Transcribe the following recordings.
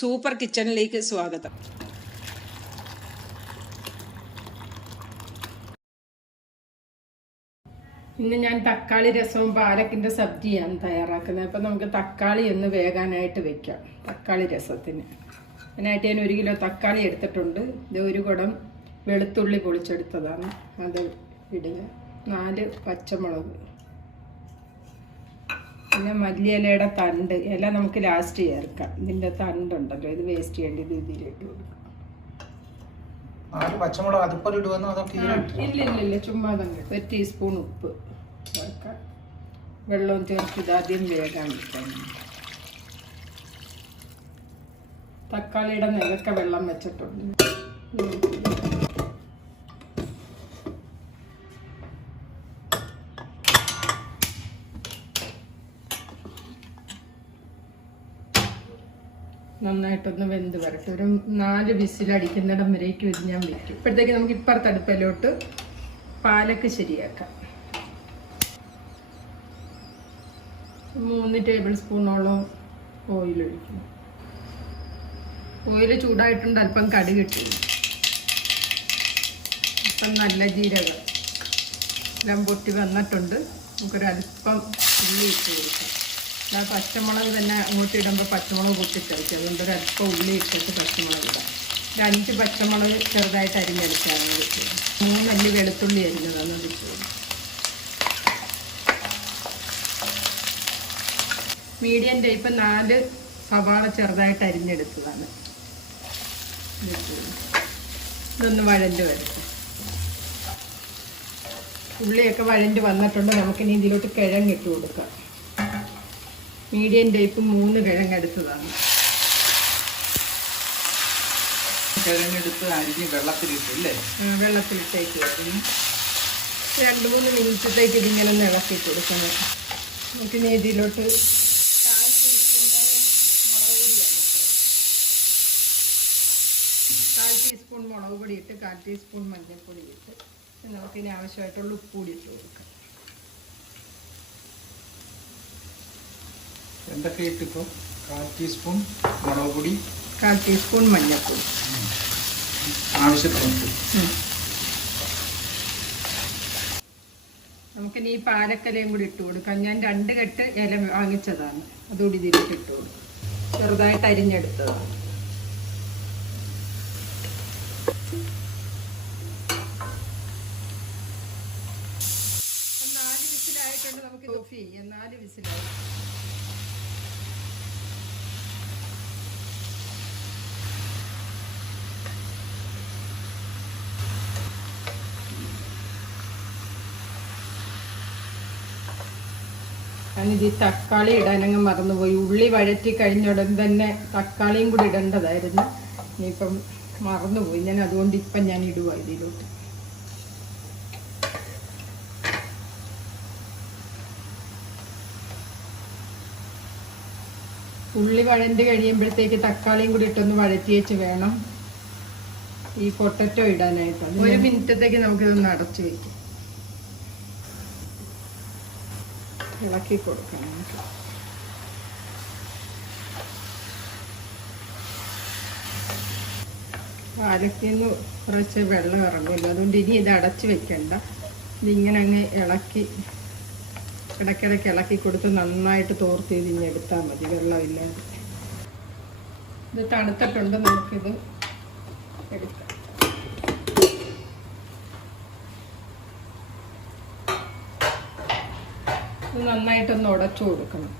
Super കിച്ചണിലേക്ക് സ്വാഗതം. ഇന്ന് ഞാൻ തക്കാളി രസവും പാലക്കിൻ്റെ സബ്ജിയാണ് തയ്യാറാക്കുന്നത്. അപ്പം നമുക്ക് തക്കാളി ഒന്ന് വേകാനായിട്ട് വെക്കാം. തക്കാളി രസത്തിന് അതിനായിട്ട് ഞാൻ 1 കിലോ തക്കാളി എടുത്തിട്ടുണ്ട്. ഇത് 1 കുടം വെളുത്തുള്ളി പൊളിച്ചെടുത്തതാണ്, അത് ഇടുക. 4 പച്ചമുളക്, പിന്നെ മല്ലിയിലയുടെ തണ്ട്. ഇല നമുക്ക് ലാസ്റ്റ് ചേർക്കാം. ഇതിൻ്റെ തണ്ടുണ്ടല്ലോ, ഇത് വേസ്റ്റ് ചെയ്യേണ്ടത് ഇതിലേക്ക് കൊടുക്കാം. ഇല്ല ചുമ്മാ തന്നെ. 1 ടീസ്പൂൺ ഉപ്പ് ചേർക്കാം. വെള്ളവും ചേർത്ത് ഇതാദ്യം വേകാൻ വെക്കാം. തക്കാളിയുടെ നിലക്ക വെള്ളം വെച്ചിട്ടുണ്ട്. നന്നായിട്ടൊന്ന് വെന്ത് വരട്ടെ. ഒരു 4 വിസിലടിക്കുന്നിടം വരേക്കും ഇത് ഞാൻ വെക്കും. ഇപ്പോഴത്തേക്ക് നമുക്ക് ഇപ്പുറത്തെ അടുപ്പിലോട്ട് പാലക്ക് ശരിയാക്കാം. 3 ടേബിൾ സ്പൂണോളം ഓയിൽ ഒഴിക്കും. ഓയിൽ ചൂടായിട്ടുണ്ട്. അല്പം കടുക് ഇട്ടു, അല്പം നല്ല ജീരകം എല്ലാം പൊട്ടി വന്നിട്ടുണ്ട്. നമുക്കൊരല്പം ഉള്ളി ഇട്ട് കൊടുക്കാം. പച്ചമുളക് തന്നെ അങ്ങോട്ട് ഇടുമ്പോൾ പച്ചമുളക് പൊട്ടിച്ചടിക്കും. അതുകൊണ്ട് ഒരല്പം ഉള്ളി ഇട്ടിട്ട് പച്ചമുളക് ഇടാം. 5 പച്ചമുളക് ചെറുതായിട്ട് അരിഞ്ഞെടുക്കാണ് വെച്ചത്. 3 അല്ലി വെളുത്തുള്ളി അരിഞ്ഞതാണ് വെച്ചത്. മീഡിയം ടൈപ്പ് 4 സവാള ചെറുതായിട്ട് അരിഞ്ഞെടുത്തതാണ്. ഇതൊന്ന് വഴണ്ട് വരട്ടെ. ഉള്ളിയൊക്കെ വഴണ്ട് വന്നിട്ടുണ്ട്. നമുക്കിനി ഇതിലോട്ട് കിഴങ്ങിട്ട് കൊടുക്കാം. Medium type 3 കിഴങ്ങെടുത്തതാണ്. കിഴങ്ങെടുത്ത് അരിഞ്ഞ് വെള്ളത്തിലിട്ടില്ലേ? വെള്ളത്തിലിട്ടേക്ക് അരിഞ്ഞ് 2-3 മിനിറ്റത്തേക്ക് ഇതിങ്ങനെ ഒന്ന് ഇളക്കി കൊടുക്കണം. നമുക്കിനി ഇതിലോട്ട് 1/4 ടീസ്പൂൺ മുളക് പൊടി ഇട്ട് 1/4 ടീസ്പൂൺ മഞ്ഞൾപ്പൊടി ഇട്ട് നമുക്കിനി ആവശ്യമായിട്ടുള്ള ഉപ്പ് കൂടി ഇട്ട് കൊടുക്കാം. എന്തൊക്കെ ഇട്ടിപ്പോൾ? 1/4 ടീസ്പൂൺ മുളക് പൊടി, 1/4 ടീസ്പൂൺ മഞ്ഞൾപ്പൊടി, ആവശ്യത്തിന്. നമുക്കിനി ഈ പാലക്കലയും കൂടി ഇട്ട് കൊടുക്കാം. ഞാൻ 2 കെട്ട് ഇല വാങ്ങിച്ചതാണ്, അതുകൂടി ഇതിലേക്ക് ഇട്ട് കൊടുക്കും. ചെറുതായിട്ട് അരിഞ്ഞെടുത്തതാണ്. നമുക്ക് ഓഫ് ചെയ്യാം. 4 വിസിലായി. ഞാനിത് തക്കാളി ഇടാനങ്ങ് മറന്നുപോയി. ഉള്ളി വഴറ്റി കഴിഞ്ഞ ഉടൻ തന്നെ തക്കാളിയും കൂടി ഇടേണ്ടതായിരുന്നു. ഇനിയിപ്പം മറന്നുപോയി ഞാൻ, അതുകൊണ്ട് ഇപ്പം ഞാൻ ഇടുക ഇതിലോട്ട്. ഉള്ളി വഴണ്ട് കഴിയുമ്പോഴത്തേക്ക് തക്കാളിയും കൂടി ഇട്ടൊന്ന് വഴറ്റി വെച്ച് വേണം ഈ പൊട്ടറ്റോ ഇടാനായിട്ട്. 1 മിനിറ്റത്തേക്ക് നമുക്കിതൊന്ന് അടച്ചു വയ്ക്കാം. ഇളക്കി കൊടുക്കണം. പാലക്കിന്ന് കുറച്ച് വെള്ളം ഇറങ്ങുമല്ലോ, അതുകൊണ്ട് ഇനി ഇത് അടച്ച് വെക്കണ്ട. ഇതിങ്ങനെ അങ്ങ് ഇളക്കി ഇടയ്ക്കിടയ്ക്ക് ഇളക്കി കൊടുത്ത് നന്നായിട്ട് തോർത്ത് ഇതിഞ്ഞെടുത്താൽ മതി, വെള്ളമില്ലാതെ. ഇത് തണുത്തിട്ടുണ്ട്, നമുക്കിത് എടുക്കാം. ഇത് നന്നായിട്ടൊന്ന് ഉടച്ചു കൊടുക്കണം.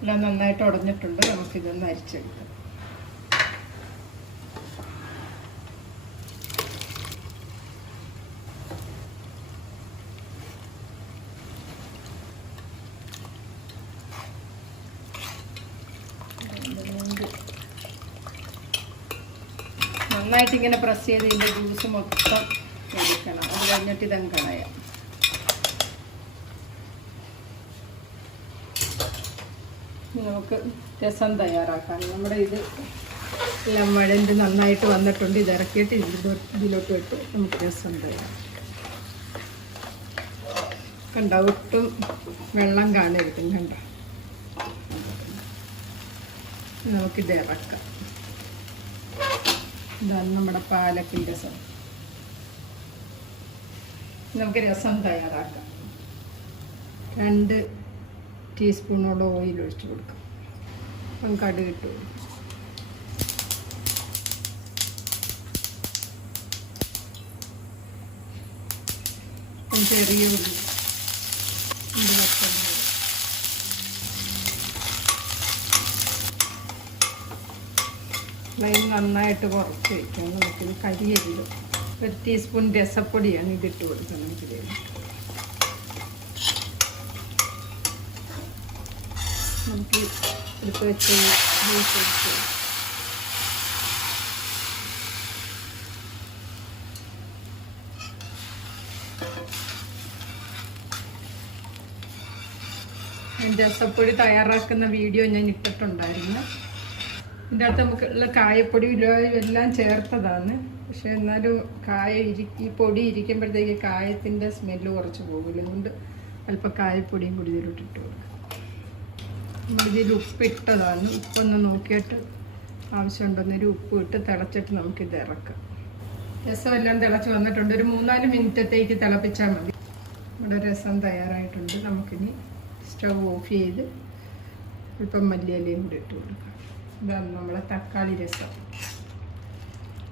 എല്ലാം നന്നായിട്ട് ഉടഞ്ഞിട്ടുണ്ട്. നമുക്കിതൊന്ന് അരിച്ചെടുക്കാം. നന്നായിട്ട് ഇങ്ങനെ പ്രസ് ചെയ്ത് ഇതിൻ്റെ ജ്യൂസ് മൊത്തം എടുക്കണം. അത് കഴിഞ്ഞിട്ട് ഇതങ്ങ് കളയാം. നമുക്ക് രസം തയ്യാറാക്കാം. നമ്മുടെ ഇത് എല്ലാം വഴണ്ട് നന്നായിട്ട് വന്നിട്ടുണ്ട്. ഇത് ഇറക്കിയിട്ട് ഇതിലോട്ട് ഇട്ട് നമുക്ക് രസം തയ്യാറാക്കാം. കണ്ട ഒട്ടും വെള്ളം കാണരുത്. കണ്ട നമുക്കിത് ഇറക്കാം. ഇതാണ് നമ്മുടെ പാലക്കിൻ രസം. നമുക്ക് രസം തയ്യാറാക്കാം. 2 ടീസ്പൂണോളം ഓയിൽ ഒഴിച്ച് കൊടുക്കാം. അപ്പം കടുക് ഇട്ട് കൊടുക്കും. ചെറിയ ഉള്ളി ഫ്ലെയിം നന്നായിട്ട് കുറച്ച് വയ്ക്കാം. നമുക്കിത് കരിയരുത്. 1 ടീസ്പൂൺ രസപ്പൊടിയാണ് ഇതിട്ട് കൊടുക്കുന്നത്. ഇതിൽ നമുക്ക് എടുത്ത് വെച്ച് ജ്യൂസ് ഒഴിച്ച് രസപ്പൊടി തയ്യാറാക്കുന്ന വീഡിയോ ഞാൻ ഇട്ടിട്ടുണ്ടായിരുന്നു. ഇതിൻ്റെ അകത്ത് നമുക്കുള്ള കായപ്പൊടി എല്ലാം ചേർത്തതാണ്. പക്ഷെ എന്നാലും ഈ പൊടി ഇരിക്കുമ്പോഴത്തേക്ക് കായത്തിൻ്റെ സ്മെല്ല് കുറച്ച് പോകില്ല. അതുകൊണ്ട് അല്പം കായപ്പൊടിയും കൂടി ഇതിലോട്ടിട്ട് കൊടുക്കാം. നമ്മളിതിൽ ഉപ്പിട്ടതാണ്. ഉപ്പൊന്ന് നോക്കിയിട്ട് ആവശ്യമുണ്ടെന്നൊരു ഉപ്പ് ഇട്ട് തിളച്ചിട്ട് നമുക്കിത് ഇറക്കാം. രസമെല്ലാം തിളച്ച് വന്നിട്ടുണ്ട്. ഒരു 3-4 മിനിറ്റത്തേക്ക് തിളപ്പിച്ചാൽ മതി. നമ്മുടെ രസം തയ്യാറായിട്ടുണ്ട്. നമുക്കിനി സ്റ്റവ് ഓഫ് ചെയ്ത് ഇപ്പം മല്ലിയിലയും കൂടി ഇട്ട് കൊടുക്കാം. ഇതാണ് നമ്മളെ തക്കാളി രസം.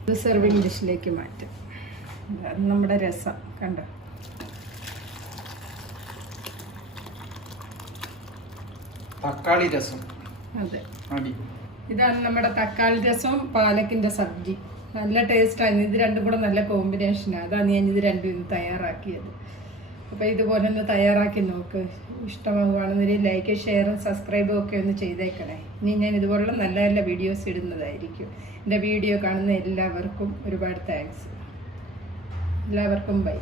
ഇത് സെർവിങ് ഡിഷിലേക്ക് മാറ്റാം. ഇതാണ് നമ്മുടെ രസം. കണ്ടോ? തക്കാളി രസം. അതെ, ഇതാണ് നമ്മുടെ തക്കാളി രസവും പാലക്കിൻ്റെ സബ്ജി. നല്ല ടേസ്റ്റാണ്. ഇത് രണ്ടും കൂടെ നല്ല കോമ്പിനേഷനാണ്. അതാണ് ഞാനിത് രണ്ടും തയ്യാറാക്കിയത്. അപ്പോൾ ഇതുപോലെ ഒന്ന് തയ്യാറാക്കി നോക്ക്. ഇഷ്ടമാകുകയാണെന്നൊരു ലൈക്ക്, ഷെയറും സബ്സ്ക്രൈബും ഒക്കെ ഒന്ന് ചെയ്തേക്കണേ. ഇനി ഞാൻ ഇതുപോലുള്ള നല്ല നല്ല വീഡിയോസ് ഇടുന്നതായിരിക്കും. എൻ്റെ വീഡിയോ കാണുന്ന എല്ലാവർക്കും ഒരുപാട് താങ്ക്സ്. എല്ലാവർക്കും ബൈ.